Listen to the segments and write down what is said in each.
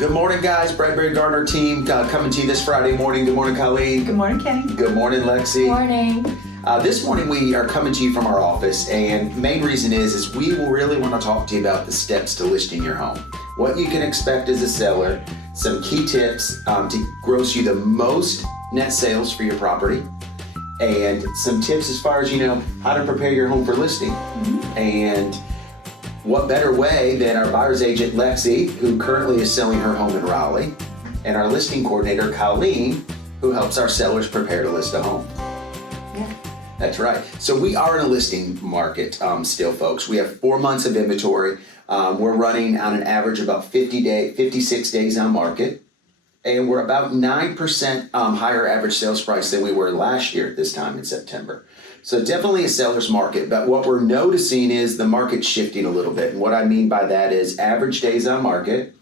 Good morning, guys. Bradberry Garner team coming to you this Friday morning. Good morning, Colleen. Good morning, Kenny. Good morning, Lexi. Good morning. This morning we are coming to you from our office, and main reason is we will really want to talk to you about the steps to listing your home. What you can expect as a seller, some key tips to gross you the most net sales for your property, and some tips as far as, how to prepare your home for listing. And what better way than our buyer's agent, Lexi, who currently is selling her home in Raleigh, and our listing coordinator, Colleen, who helps our sellers prepare to list a home. Yeah. That's right. So we are in a listing market still, folks. We have 4 months of inventory. We're running on an average about 56 days on market. And we're about 9% higher average sales price than we were last year at this time in September. So definitely a seller's market, but what we're noticing is the market's shifting a little bit. And what I mean by that is average days on market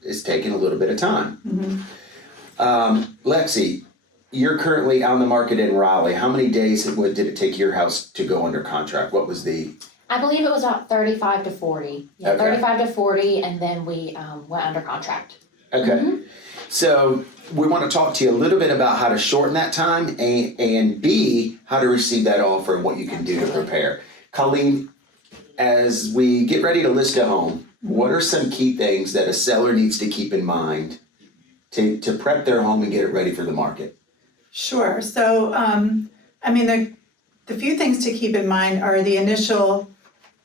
is taking a little bit of time. Lexi, you're currently on the market in Raleigh. How many days did it take your house to go under contract? What was the... I believe it was about 35 to 40. Yeah, Okay. 35 to 40, and then we went under contract. Okay. So we want to talk to you a little bit about how to shorten that time and B, how to receive that offer and what you can do to prepare. Colleen, as we get ready to list a home, what are some key things that a seller needs to keep in mind to prep their home and get it ready for the market? Sure. So, the few things to keep in mind are the initial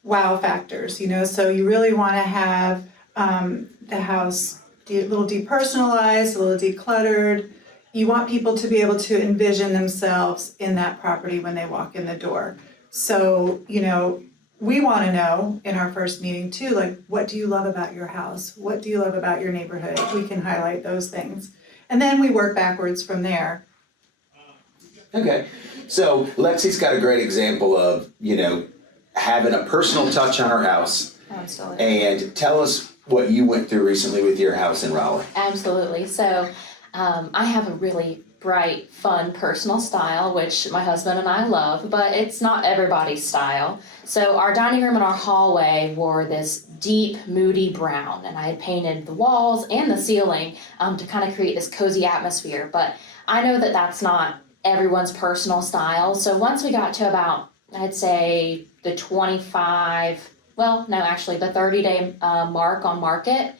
wow factors, so you really want to have the house a little depersonalized, a little decluttered. You want people to be able to envision themselves in that property when they walk in the door. So, we want to know in our first meeting too, like, what do you love about your house? What do you love about your neighborhood? We can highlight those things. And then we work backwards from there. Okay. So Lexi's got a great example of, having a personal touch on her house. Absolutely. And tell us what you went through recently with your house in Raleigh. Absolutely. So I have a really bright, fun, personal style, which my husband and I love, but it's not everybody's style. So our dining room and our hallway were this deep, moody brown, and I had painted the walls and the ceiling to kind of create this cozy atmosphere. But I know that that's not everyone's personal style. So once we got to about, I'd say, the 30-day mark on market,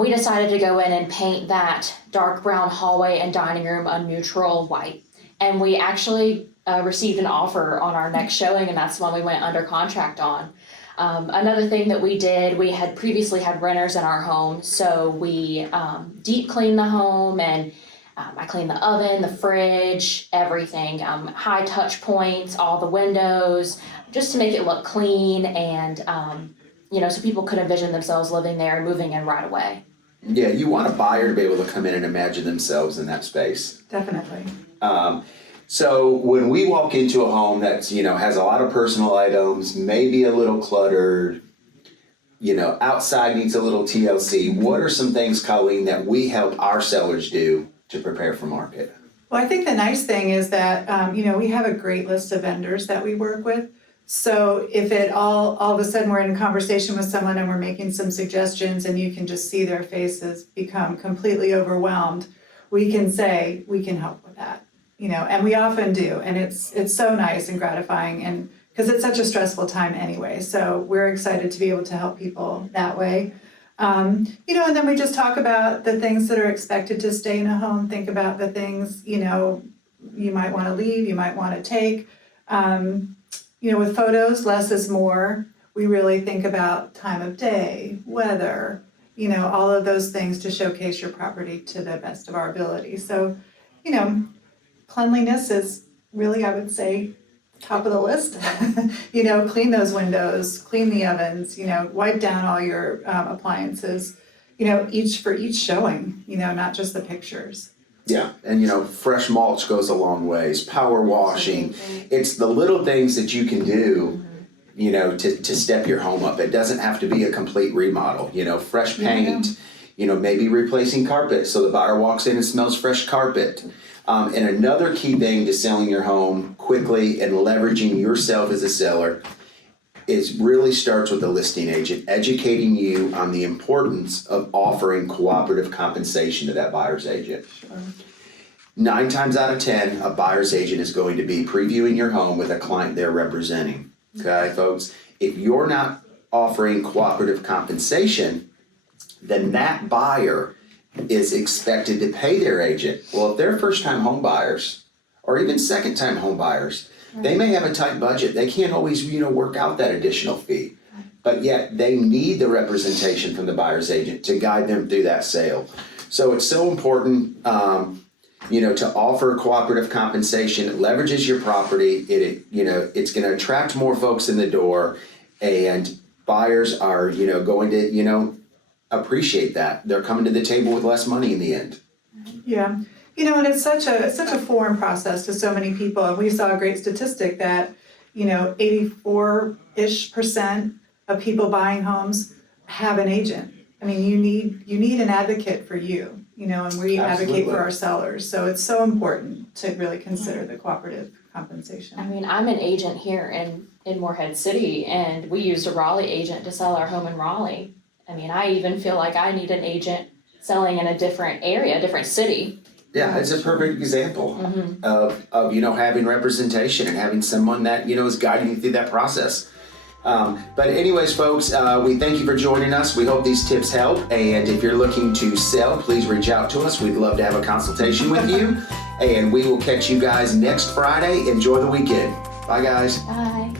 we decided to go in and paint that dark brown hallway and dining room a neutral white. And we actually received an offer on our next showing, and that's the one we went under contract on. Another thing that we did, we had previously had renters in our home, so we deep cleaned the home, and I cleaned the oven, the fridge, everything, high touch points, all the windows, just to make it look clean and, so people could envision themselves living there and moving in right away. Yeah, you want a buyer to be able to come in and imagine themselves in that space. Definitely. So when we walk into a home that's, has a lot of personal items, maybe a little cluttered, outside needs a little TLC, what are some things, Colleen, that we help our sellers do to prepare for market? Well, I think the nice thing is that, we have a great list of vendors that we work with. So if it all of a sudden we're in a conversation with someone and we're making some suggestions and you can just see their faces become completely overwhelmed, we can say, we can help with that, and we often do. And it's so nice and gratifying, and because it's such a stressful time anyway. So we're excited to be able to help people that way. And then we just talk about the things that are expected to stay in a home, think about the things, you might want to leave, you might want to take. With photos, less is more. We really think about time of day, weather, all of those things to showcase your property to the best of our ability. So, cleanliness is really, I would say, top of the list. Clean those windows, clean the ovens, wipe down all your appliances, each showing, not just the pictures. Yeah, and fresh mulch goes a long ways, power washing. It's the little things that you can do, to step your home up. It doesn't have to be a complete remodel, fresh paint, maybe replacing carpet so the buyer walks in and smells fresh carpet. And another key thing to selling your home quickly and leveraging yourself as a seller is really starts with the listing agent, educating you on the importance of offering cooperative compensation to that buyer's agent. 9 times out of 10, a buyer's agent is going to be previewing your home with a client they're representing. Okay, folks? If you're not offering cooperative compensation, then that buyer is expected to pay their agent. Well, if they're first-time home buyers or even second-time home buyers, they may have a tight budget. They can't always, work out that additional fee. But yet they need the representation from the buyer's agent to guide them through that sale. So it's so important, to offer cooperative compensation. It leverages your property. It's going to attract more folks in the door, and buyers are, going to, appreciate that. They're coming to the table with less money in the end. Yeah, and it's such a foreign process to so many people. And we saw a great statistic that, 84% of people buying homes have an agent. I mean, you need an advocate for you, and we advocate for our sellers. So it's so important to really consider the cooperative compensation. I mean, I'm an agent here in Morehead City, and we used a Raleigh agent to sell our home in Raleigh. I mean, I even feel like I need an agent selling in a different area, a different city. Yeah, it's a perfect example of having representation and having someone that, is guiding you through that process. But anyways, folks, we thank you for joining us. We hope these tips help. And if you're looking to sell, please reach out to us. We'd love to have a consultation with you. And we will catch you guys next Friday. Enjoy the weekend. Bye, guys. Bye.